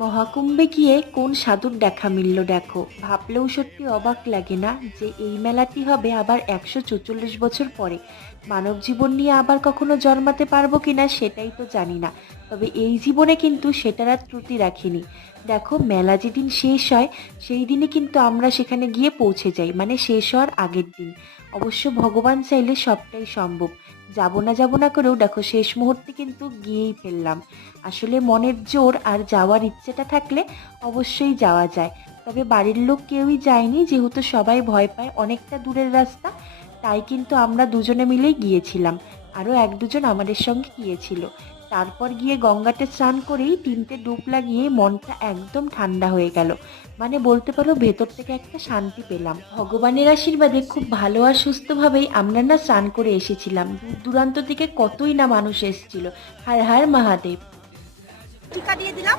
মহাকুম্ভে গিয়ে কোন সাধুর দেখা মিলল দেখো, ভাবলেও সত্যি অবাক লাগে না যে এই মেলাটি হবে আবার 144 বছর পরে। মানব জীবন নিয়ে আবার কখনো জন্মাতে পারবো কিনা সেটাই তো জানি না, তবে এই জীবনে কিন্তু সেটার আর ত্রুটি রাখিনি। দেখো, মেলা যেদিন শেষ হয় সেই দিনে কিন্তু আমরা সেখানে গিয়ে পৌঁছে যাই, মানে শেষ হওয়ার আগের দিন। অবশ্য ভগবান চাইলে সবটাই সম্ভব। যাব না করেও দেখো শেষ মুহূর্তে কিন্তু গিয়েই ফেললাম। আসলে মনের জোর আর যাওয়ার ইচ্ছেটা থাকলে অবশ্যই যাওয়া যায়। তবে বাড়ির লোক কেউই যায়নি, যেহেতু সবাই ভয় পায়, অনেকটা দূরের রাস্তা। তাই কিন্তু আমরা দুজনে মিলেই গিয়েছিলাম, আরও এক দুজন আমাদের সঙ্গে গিয়েছিল। তারপর গিয়ে গঙ্গাতে স্নান করেই 3টে ডুব লাগিয়ে মনটা একদম ঠান্ডা হয়ে গেল। মানে বলতে পারো ভেতর থেকে একটা শান্তি পেলাম। ভগবানের আশীর্বাদে খুব ভালো আর সুস্থভাবেই আমরা না স্নান করে এসেছিলাম। দূর দূরান্ত থেকে কতই না মানুষ এসেছিল। হর হর মহাদেব। টিকা দিয়ে দিলাম।